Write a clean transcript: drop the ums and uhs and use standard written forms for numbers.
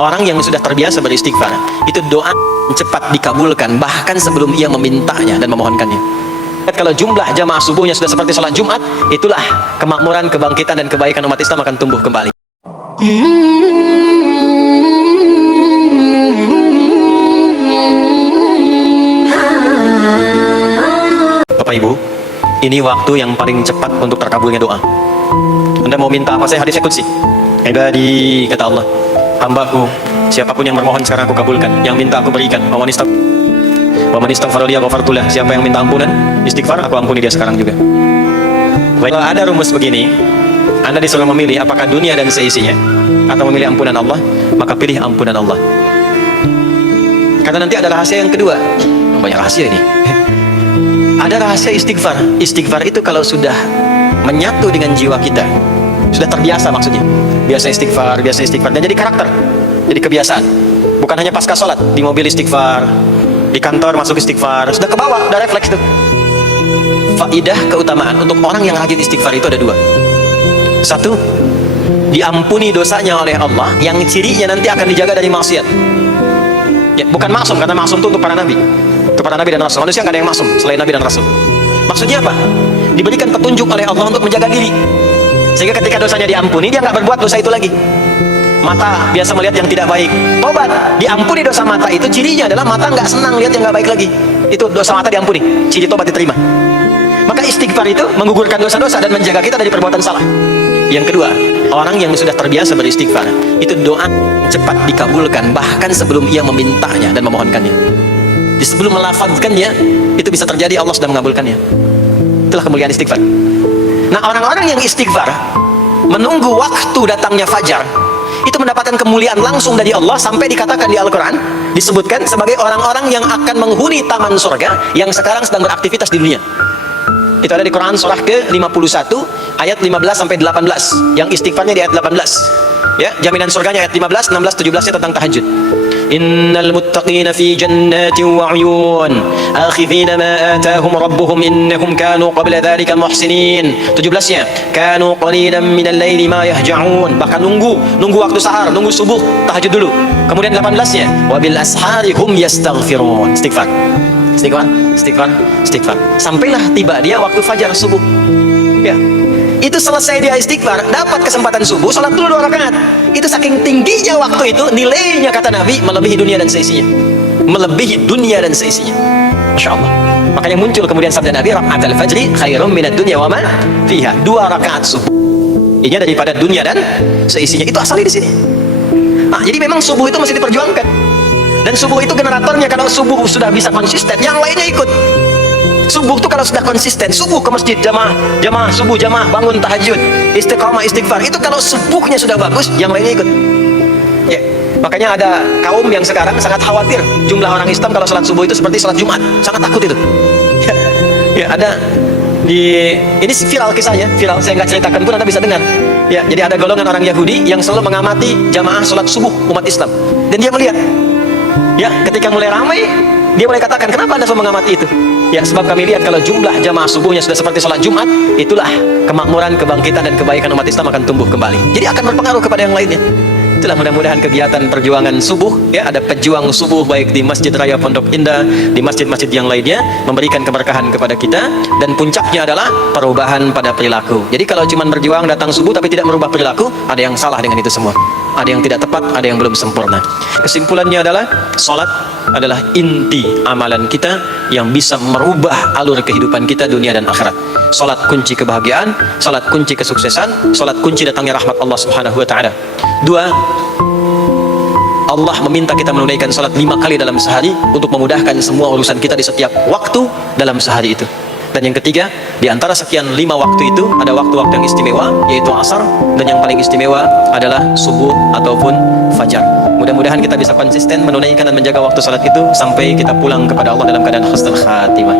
Orang yang sudah terbiasa beristighfar, itu doa cepat dikabulkan, bahkan sebelum ia memintanya dan memohonkannya. Kalau jumlah jamaah subuhnya sudah seperti sholat Jumat, itulah kemakmuran, kebangkitan, dan kebaikan umat Islam akan tumbuh kembali. Bapak Ibu, ini waktu yang paling cepat untuk terkabulnya doa. Anda mau minta apa? Saya hadis qudsi. Ibadi, kata Allah, hambaku, siapapun yang bermohon sekarang aku kabulkan, yang minta aku berikan. Wa man istaghfara li ghafartu lahu. Siapa yang minta ampunan, istighfar, aku ampuni dia sekarang juga. Kalau ada rumus begini, Anda disuruh memilih apakah dunia dan seisinya atau memilih ampunan Allah, maka pilih ampunan Allah. Karena nanti ada rahasia yang kedua. Banyak rahasia ini. Ada rahasia istighfar. Istighfar itu kalau sudah menyatu dengan jiwa kita, sudah terbiasa, maksudnya biasa istighfar, dan jadi karakter, jadi kebiasaan. Bukan hanya pasca sholat, di mobil istighfar, di kantor masuk istighfar, sudah kebawa, udah refleks tuh. Faidah keutamaan untuk orang yang rajin istighfar itu ada dua. Satu, diampuni dosanya oleh Allah, yang cirinya nanti akan dijaga dari maksiat. Ya, bukan maksum, karena maksum itu untuk para nabi. Untuk para nabi dan rasul. Manusia nggak ada yang maksum selain nabi dan rasul. Maksudnya apa? Diberikan petunjuk oleh Allah untuk menjaga diri, sehingga ketika dosanya diampuni, dia nggak berbuat dosa itu lagi. Mata biasa melihat yang tidak baik, tobat, diampuni dosa mata itu, cirinya adalah mata nggak senang lihat yang nggak baik lagi. Itu dosa mata diampuni, ciri tobat diterima. Maka istighfar itu menggugurkan dosa-dosa dan menjaga kita dari perbuatan salah. Yang kedua, orang yang sudah terbiasa beristighfar, itu doa cepat dikabulkan, bahkan sebelum ia memintanya dan memohonkannya. Sebelum melafazkannya, itu bisa terjadi Allah sudah mengabulkannya. Itulah kemuliaan istighfar. Nah, orang-orang yang istighfar menunggu waktu datangnya fajar, itu mendapatkan kemuliaan langsung dari Allah, sampai dikatakan di Al-Quran, disebutkan sebagai orang-orang yang akan menghuni taman surga yang sekarang sedang beraktivitas di dunia. Itu ada di Quran surah ke-51 ayat 15-18, yang istighfarnya di ayat 18. Ya, jaminan surganya ayat 15, 16, 17-nya tentang tahajud. Innal muttaqina fi jannatin wa 'uyun akhidhina ma atahum rabbuhum innahum kanu qabla dhalika muhsinin. 17-nya kanu qalilan minal laili ma yahja'un, bahkan nunggu waktu sahar, nunggu subuh, tahajud dulu. Kemudian 18-nya wabil ashari hum yastaghfirun. Istighfar. Sampailah tiba dia waktu fajar subuh. Ya, itu selesai dia istighfar, dapat kesempatan subuh, sholat dulu 2 rakaat. Itu saking tingginya waktu itu, nilainya kata Nabi melebihi dunia dan seisinya. Masya Allah. Makanya muncul kemudian sabda Nabi, raka'atul fajri khairum minad dunya wa ma fiha. 2 rakaat subuh ini daripada dunia dan seisinya. Itu asalnya di sini. Nah, jadi memang subuh itu mesti diperjuangkan. Dan subuh itu generatornya. Kalau subuh sudah bisa konsisten, yang lainnya ikut. Subuh itu kalau sudah konsisten, subuh ke masjid, jamaah subuh, jamaah bangun tahajud, istiqamah, istighfar, itu kalau subuhnya sudah bagus, yang lainnya ikut. Ya, makanya ada kaum yang sekarang sangat khawatir jumlah orang Islam kalau sholat subuh itu seperti sholat Jumat, sangat takut itu. Ya, ada ini viral kisahnya, saya nggak ceritakan pun Anda bisa dengar. Ya, jadi ada golongan orang Yahudi yang selalu mengamati jamaah sholat subuh umat Islam, dan dia melihat, ya, ketika mulai ramai, dia mulai katakan, kenapa Anda selalu mengamati itu? Ya, sebab kami lihat kalau jumlah jamaah subuhnya sudah seperti sholat Jumat, itulah kemakmuran, kebangkitan, dan kebaikan umat Islam akan tumbuh kembali. Jadi akan berpengaruh kepada yang lainnya. Itulah mudah-mudahan kegiatan perjuangan subuh, ya, ada pejuang subuh baik di Masjid Raya Pondok Indah, di masjid-masjid yang lainnya, memberikan keberkahan kepada kita, dan puncaknya adalah perubahan pada perilaku. Jadi kalau cuma berjuang datang subuh tapi tidak merubah perilaku, ada yang salah dengan itu semua. Ada yang tidak tepat, ada yang belum sempurna. Kesimpulannya adalah, sholat adalah inti amalan kita yang bisa merubah alur kehidupan kita dunia dan akhirat. Sholat kunci kebahagiaan, sholat kunci kesuksesan, sholat kunci datangnya rahmat Allah Subhanahu wa ta'ala. 2, Allah meminta kita menunaikan sholat 5 kali dalam sehari untuk memudahkan semua urusan kita di setiap waktu dalam sehari itu. Dan yang ketiga, di antara sekian 5 waktu itu, ada waktu-waktu yang istimewa, yaitu asar, dan yang paling istimewa adalah subuh ataupun fajar. Mudah-mudahan kita bisa konsisten menunaikan dan menjaga waktu salat itu sampai kita pulang kepada Allah dalam keadaan husnul khatimah.